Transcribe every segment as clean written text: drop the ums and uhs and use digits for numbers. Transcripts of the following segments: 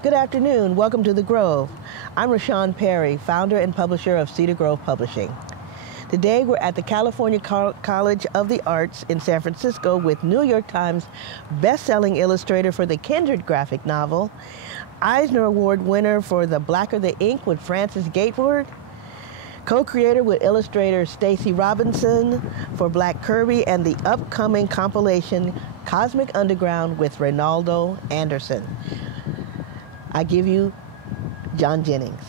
Good afternoon. Welcome to The Grove. I'm Rochon Perry, founder and publisher of Cedar Grove Publishing. Today we're at the California College of the Arts in San Francisco with New York Times best-selling illustrator for the Kindred graphic novel, Eisner Award winner for The Blacker the Ink with Francis Gateward, co-creator with illustrator Stacy Robinson for Black Kirby and the upcoming compilation Cosmic Underground with Reynaldo Anderson. I give you John Jennings.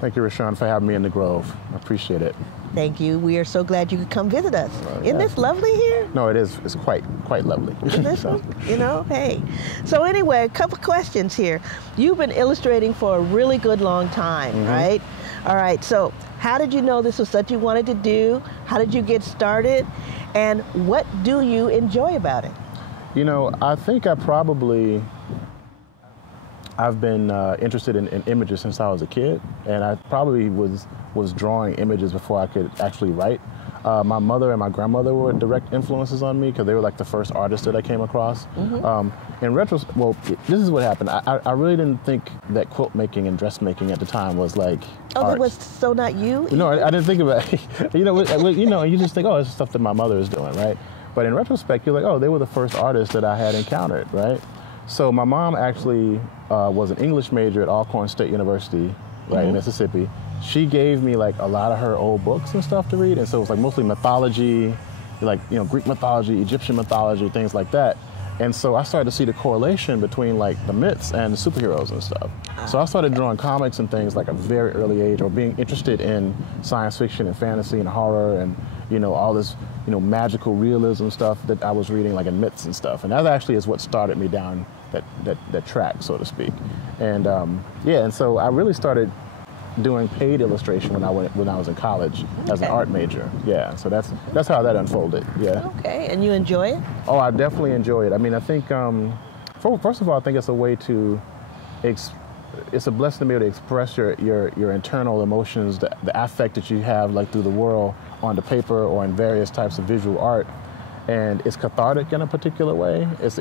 Thank you, Rochon, for having me in the Grove. I appreciate it. Thank you. We are so glad you could come visit us. Isn't this lovely here? No, it is. It's quite lovely. Isn't this one? You know, hey. So anyway, a couple questions here. You've been illustrating for a really good long time, right? All right. So how did you know this was something you wanted to do? How did you get started? And what do you enjoy about it? You know, I think I've been interested in images since I was a kid, and I probably was drawing images before I could actually write. My mother and my grandmother were direct influences on me because they were like the first artists that I came across. In retrospect, well, this is what happened. I really didn't think that quilt making and dressmaking at the time was like art. It was so not you? No, I didn't think about it. You just think, oh, it's stuff that my mother is doing, right? But in retrospect, you're like, oh, they were the first artists that I had encountered, right? So my mom actually was an English major at Alcorn State University, right, in Mississippi. She gave me like a lot of her old books and stuff to read, and so it was like mostly mythology, like, you know, Greek mythology, Egyptian mythology, things like that. And so I started to see the correlation between like the myths and the superheroes and stuff. So I started drawing comics and things like a very early age, or being interested in science fiction and fantasy and horror and, you know, all this, you know, magical realism stuff that I was reading, like in myths and stuff. And that actually is what started me down that track, so to speak. And yeah, and so I really started doing paid illustration when I was in college as an art major. Yeah, so that's how that unfolded. Yeah. Okay, and you enjoy it? Oh, I definitely enjoy it. I mean, I think first of all, I think it's a way to it's a blessing to be able to express your internal emotions, the affect that you have like through the world on the paper or in various types of visual art. And it's cathartic in a particular way. It's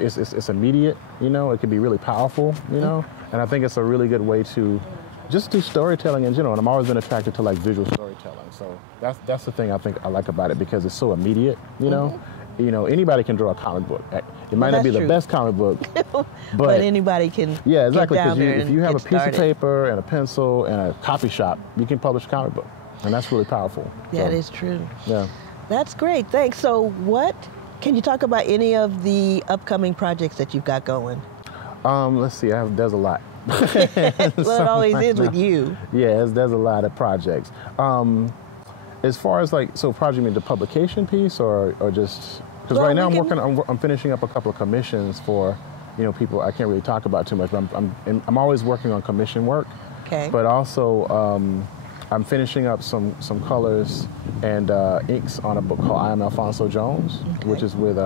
immediate, you know. It can be really powerful, you know. And I think it's a really good way to just do storytelling in general. And I've always been attracted to like visual storytelling. So that's the thing I think I like about it, because it's so immediate, you know. You know, anybody can draw a comic book. It might not be the best comic book, but anybody can. Yeah, exactly. Because if you have a piece of paper and a pencil and a copy shop, you can publish a comic book, and that's really powerful. That is true. Yeah. That's great. Thanks. So can you talk about any of the upcoming projects that you've got going? Let's see. There's a lot. Well, it always is with you. Yeah, there's a lot of projects. As far as like, so project, you mean the publication piece or just, because right now I'm finishing up a couple of commissions for, you know, people I can't really talk about too much, but I'm always working on commission work. Okay. But also, I'm finishing up some colors and inks on a book called I Am Alfonso Jones, which is with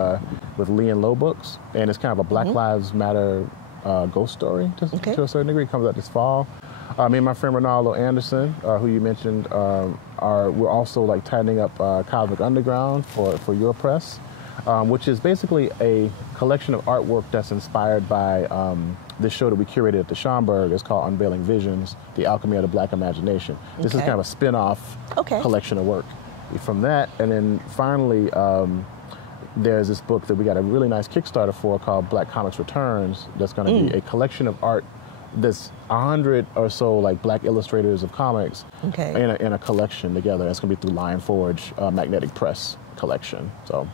Lee and Low Books, and it's kind of a Black Lives Matter ghost story to a certain degree. It comes out this fall. Me and my friend Reynaldo Anderson, who you mentioned, we're also like tightening up Cosmic Underground for your press, which is basically a collection of artwork that's inspired by this show that we curated at the Schomburg. It's called Unveiling Visions, The Alchemy of the Black Imagination. This is kind of a spin-off collection of work from that. And then finally, there's this book that we got a really nice Kickstarter for called Black Comics Returns. That's going to be a collection of art that's 100 or so like Black illustrators of comics in a collection together. That's going to be through Lion Forge Magnetic Press collection. So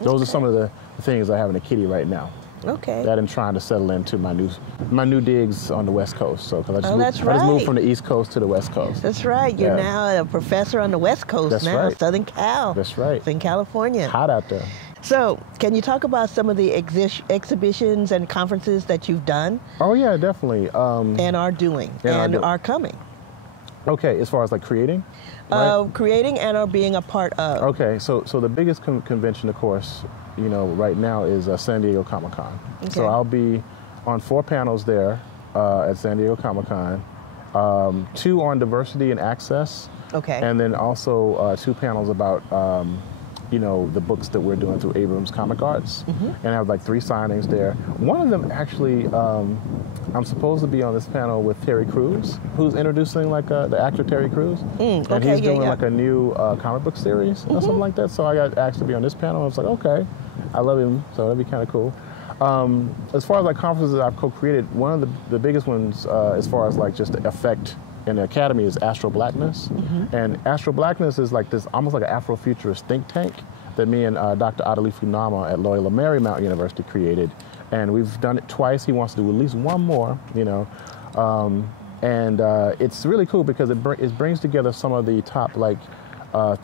those are some of the things I have in the kitty right now. Okay. That I'm trying to settle into my new digs on the West Coast. So, because I just moved from the East Coast to the West Coast. That's right. You're now a professor on the West Coast now, Southern Cal. That's right. It's in California. It's hot out there. So, can you talk about some of the exhibitions and conferences that you've done? Oh yeah, definitely. And are doing and are coming. Okay, as far as like creating? Creating and are being a part of. Okay, so the biggest convention, of course, you know, right now is San Diego Comic-Con. Okay. So I'll be on 4 panels there at San Diego Comic-Con, 2 on diversity and access. Okay. And then also 2 panels about you know, the books that we're doing through Abrams Comic Arts, and I have like 3 signings there. One of them actually, I'm supposed to be on this panel with Terry Crews, who's introducing like the actor Terry Crews, and he's doing like a new comic book series or something like that. So I got asked to be on this panel. I was like, okay, I love him, so that'd be kind of cool. As far as like conferences I've co-created, one of the biggest ones as far as like just the effect in the academy is Astro Blackness. And Astro Blackness is like this, almost like an Afrofuturist think tank that me and Dr. Adeli Funama at Loyola Marymount University created. And we've done it twice. He wants to do at least one more, you know. It's really cool because it brings together some of the top like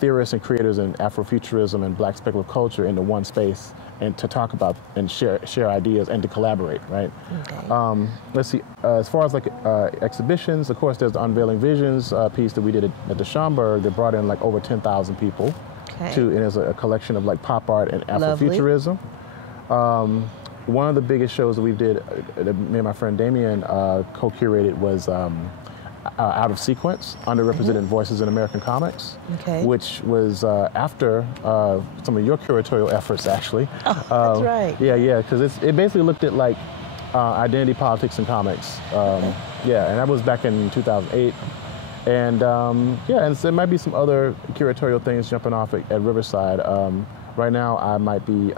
theorists and creators in Afrofuturism and Black speculative culture into one space, and to talk about and share ideas and to collaborate, right? Okay. Let's see, as far as like exhibitions, of course, there's the Unveiling Visions piece that we did at the Schomburg that brought in like over 10,000 people. Okay. And there's a collection of like pop art and Afrofuturism. One of the biggest shows that we did, me and my friend Damien co-curated was Out of Sequence, Underrepresented Voices in American Comics, which was after some of your curatorial efforts, actually. Oh, that's right. Yeah, because it basically looked at like identity politics in comics. Yeah, and that was back in 2008. And and so there might be some other curatorial things jumping off at Riverside. Right now, I might be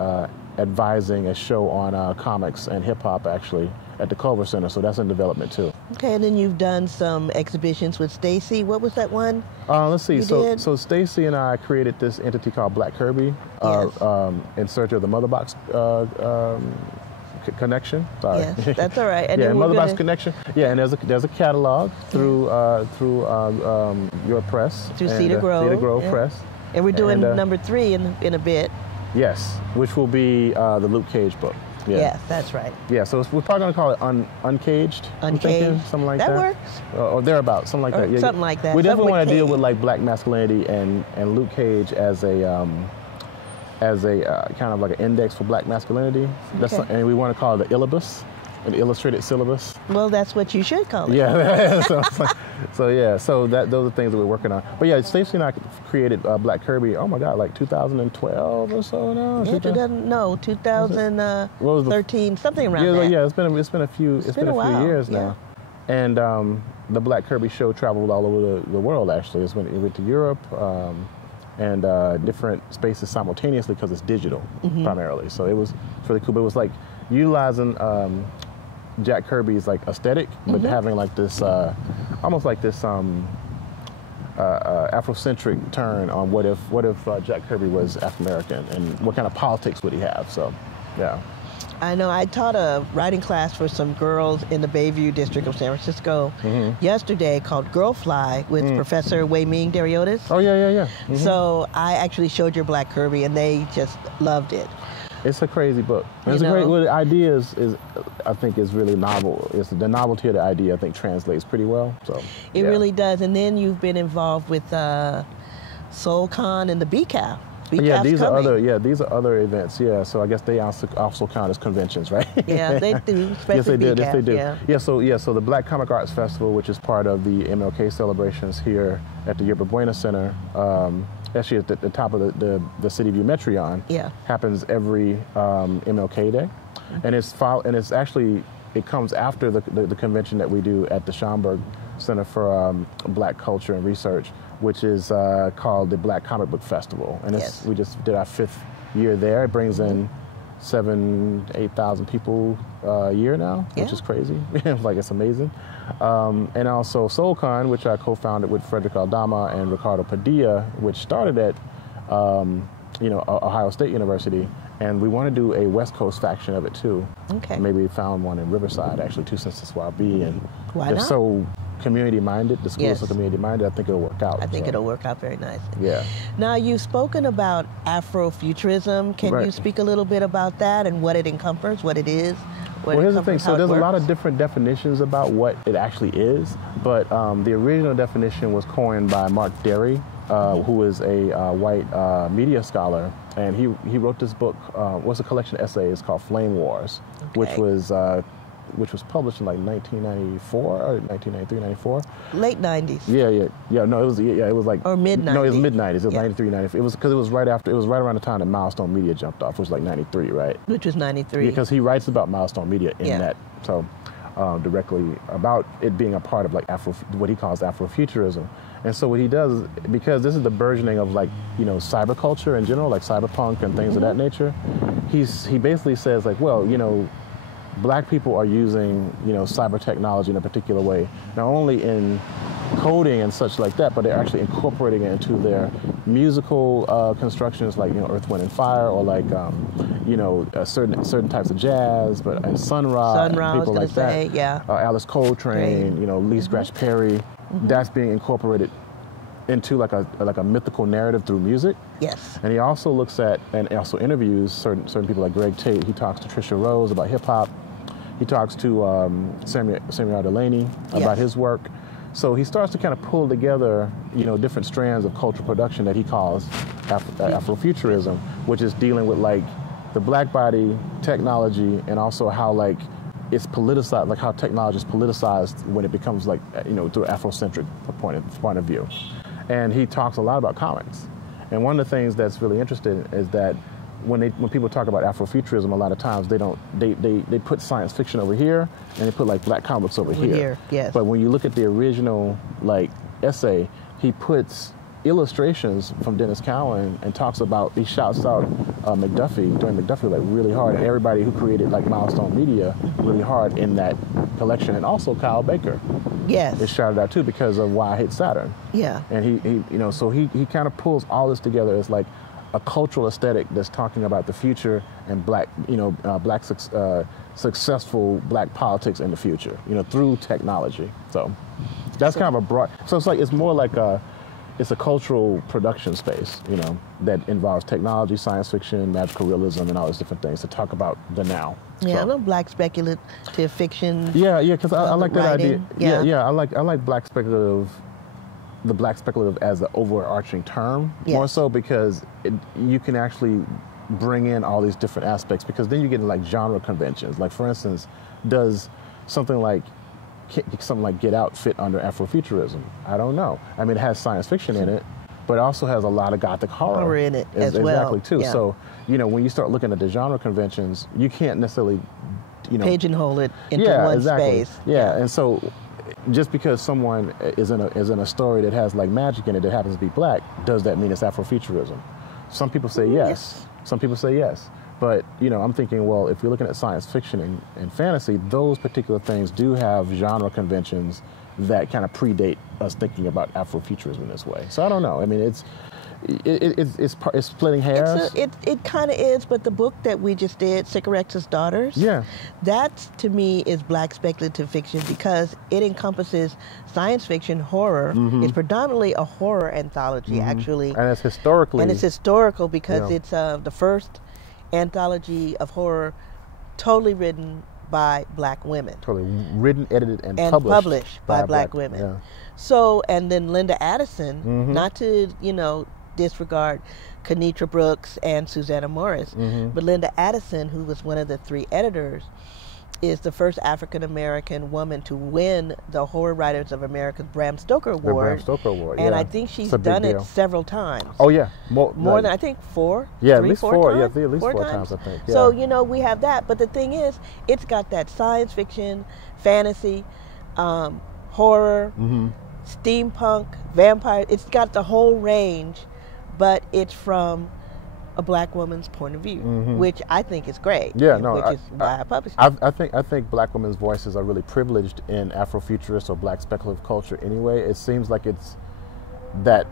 advising a show on comics and hip hop, actually, at the Culver Center, so that's in development too. Okay, and then you've done some exhibitions with Stacy. What was that one? Let's see. So Stacy and I created this entity called Black Kirby, in search of the Mother Box connection. Sorry. Yes, that's all right. And yeah, Mother Box connection. Yeah, and there's a catalog through your press. Through Cedar Grove. Cedar Grove Press. And we're doing number 3 in a bit. Yes, which will be the Luke Cage book. Yeah. Yes, that's right. Yeah, so we're probably going to call it Uncaged. Uncaged. Something like that. That works. Or thereabouts, something like that. Yeah, something like that. We definitely want to deal with like Black masculinity and Luke Cage as a kind of like an index for Black masculinity. And we want to call it the Illibus, an illustrated syllabus. Well, that's what you should call it. Yeah. So those are things that we're working on. But yeah, Stacey and I created Black Kirby. Oh my God, like 2012 or so now. Yeah, 2013, something around that. Yeah, it's been a few years now. And the Black Kirby show traveled all over the world. Actually, it went to Europe and different spaces simultaneously because it's digital primarily. So it was really cool. But it was like utilizing Jack Kirby's like aesthetic, but having like this almost like this Afrocentric turn on what if Jack Kirby was African American and what kind of politics would he have? So, yeah. I know I taught a writing class for some girls in the Bayview district of San Francisco yesterday called Girl Fly with Professor Wei Ming Dariotis. Oh yeah. So I actually showed your Black Kirby and they just loved it. It's a crazy book. It's a great. Well, the idea is I think is really novel. It's the novelty of the idea I think translates pretty well. So it really does. And then you've been involved with SoulCon and the BCAF. Yeah, these are other events. Yeah, so I guess they also count as conventions, right? Yeah, they do. Yes, they do. Yes, they do. Yeah. So the Black Comic Arts Festival, which is part of the MLK celebrations here at the Yerba Buena Center, actually at the top of the City View Metreon, happens every MLK Day, and it comes after the convention that we do at the Schomburg Center for Black Culture and Research, which is called the Black Comic Book Festival, and we just did our 5th year there. It brings in 7,000-8,000 people a year now, which is crazy. Like, it's amazing. And also SoulCon, which I co-founded with Frederick Aldama and Ricardo Padilla, which started at Ohio State University, and we want to do a West Coast faction of it too. Okay. Maybe we found one in Riverside actually too, since it's YB, and they're so community-minded. The school is so community-minded. I think it'll work out. I think it'll work out very nicely. Yeah. Now, you've spoken about Afrofuturism. Can you speak a little bit about that and what it encompasses, what it is? Well, here's the thing. So there's a lot of different definitions about what it actually is, but the original definition was coined by Mark Derry, who is a white media scholar, and he wrote this book. What's a collection of essays called Flame Wars, which was which was published in like 1994 or 1993, 94. Late 90s. Yeah. No, it was like or mid 90s. No, it was mid 90s. It was 93, 94. It was because it was right around the time that Milestone Media jumped off, which was like 93, right? Which was 93. Because he writes about Milestone Media in that, so directly about it being a part of like what he calls Afrofuturism. And so what he does, because this is the burgeoning of like, cyberculture in general, like cyberpunk and things of that nature, he basically says like, well, black people are using, cyber technology in a particular way, not only in coding and such like that, but they're actually incorporating it into their musical constructions like, Earth, Wind, and Fire, or like, certain types of jazz, but Sun Ra, people like that. Alice Coltrane, Lee Scratch Perry. That's being incorporated into like a mythical narrative through music. Yes. And he also looks at and also interviews certain people like Greg Tate. He talks to Trisha Rose about hip hop. He talks to Samuel Delaney about his work. So he starts to kind of pull together, different strands of cultural production that he calls Afrofuturism, which is dealing with like the black body, technology, and also how like it's politicized, like how technology is politicized when it becomes like, through an Afrocentric point of view. And he talks a lot about comics. And one of the things that's really interesting is that when people talk about Afrofuturism, a lot of times they put science fiction over here and they put like black comics over here. Yes. But when you look at the original like essay, he puts illustrations from Dennis Cowan and he shouts out McDuffie, during McDuffie, like really hard, and everybody who created like Milestone Media really hard in that collection, and also Kyle Baker. Yes. Is shouted out too because of Why I Hate Saturn. Yeah. And he kind of pulls all this together as like a cultural aesthetic that's talking about the future and black, successful black politics in the future, through technology. So that's kind of a broad. So it's more like it's a cultural production space, that involves technology, science fiction, magical realism, and all those different things to talk about the now. Yeah, so. I love black speculative fiction. Yeah, because I like that idea. Yeah, I like black speculative. The black speculative as the overarching term, more so because you can actually bring in all these different aspects, because then you get into like genre conventions. Like for instance, does something like Get Out fit under Afrofuturism? I don't know. I mean, it has science fiction in it, but it also has a lot of gothic horror in it as well. Exactly too. Yeah. So when you start looking at the genre conventions, you can't necessarily pigeonhole it into one space. Yeah, and so just because someone is in a story that has like magic in it that happens to be black, does that mean it's Afrofuturism? Some people say yes. Some people say yes. But, I'm thinking, well, if you're looking at science fiction and fantasy, those particular things do have genre conventions that kind of predate us thinking about Afrofuturism in this way. So I don't know. I mean, it's splitting hairs. It kind of is, but the book that we just did, Sycorax's Daughters, that to me is black speculative fiction because it encompasses science fiction, horror. It's predominantly a horror anthology, actually. And it's historically. And it's historical because it's the first anthology of horror totally written by black women. Totally written, edited, and published by black women. Yeah. So, and then Linda Addison, not to, disregard Kenitra Brooks and Susanna Morris, but Linda Addison, who was one of the 3 editors, is the first African-American woman to win the Horror Writers of America's Bram Stoker Award. The Bram Stoker Award, and I think she's done it several times. Oh, yeah. More than, I think, 4? Yeah, 3, at least 4 times? Yeah, at least 4 times, I think. Yeah. So, we have that. But the thing is, it's got that science fiction, fantasy, horror, steampunk, vampire. It's got the whole range, but it's from a black woman's point of view, which I think is great. Yeah, which is why I published it. I think black women's voices are really privileged in Afrofuturist or black speculative culture anyway. It seems like it's that,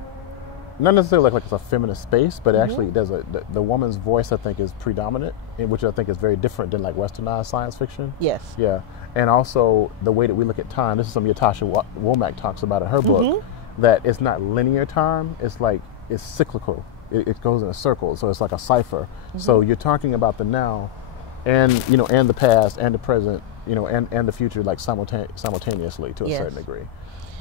not necessarily like it's a feminist space, but actually there's the woman's voice I think is predominant, which I think is very different than like westernized science fiction. Yes. Yeah, and also the way that we look at time. This is something Natasha Womack talks about in her book, that it's not linear time. It's like it's cyclical. It goes in a circle, so it's like a cipher. So you're talking about the now, and and the past, and the present, and the future, like simultaneously to a certain degree.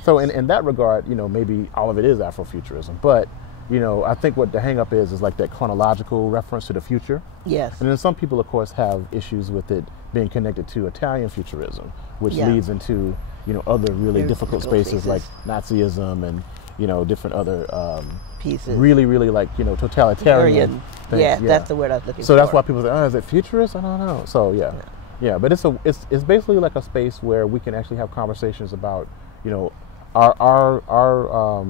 So in that regard, maybe all of it is Afrofuturism, but you know, I think what the hang up is like that chronological reference to the future. Yes. And then some people, of course, have issues with it being connected to Italian futurism, which Yeah. leads into, you know, other really Very difficult spaces like Nazism and, you know, different other pieces. really, really like, you know, totalitarian things. Yeah, that's the word I was looking for. So that's why people say, oh, is it futurist? I don't know. So yeah, but it's basically like a space where we can actually have conversations about, you know, our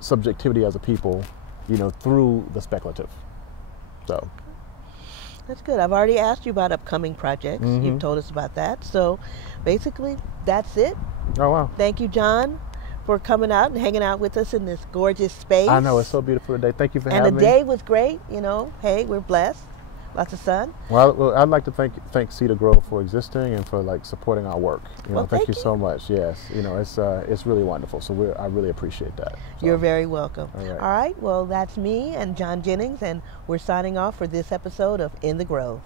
subjectivity as a people, you know, through the speculative. So that's good. I've already asked you about upcoming projects. Mm-hmm. You've told us about that. So basically, that's it. Oh wow! Thank you, John, for coming out and hanging out with us in this gorgeous space. I know, it's so beautiful today. Thank you for having me. And the day was great. You know, hey, we're blessed. Lots of sun. Well, I'd like to thank Cedar Grove for existing and for like supporting our work. You know, Well, thank you so much. Yes, you know, it's really wonderful. So I really appreciate that. So. You're very welcome. All right. All right. Well, that's me and John Jennings, and we're signing off for this episode of In the Grove.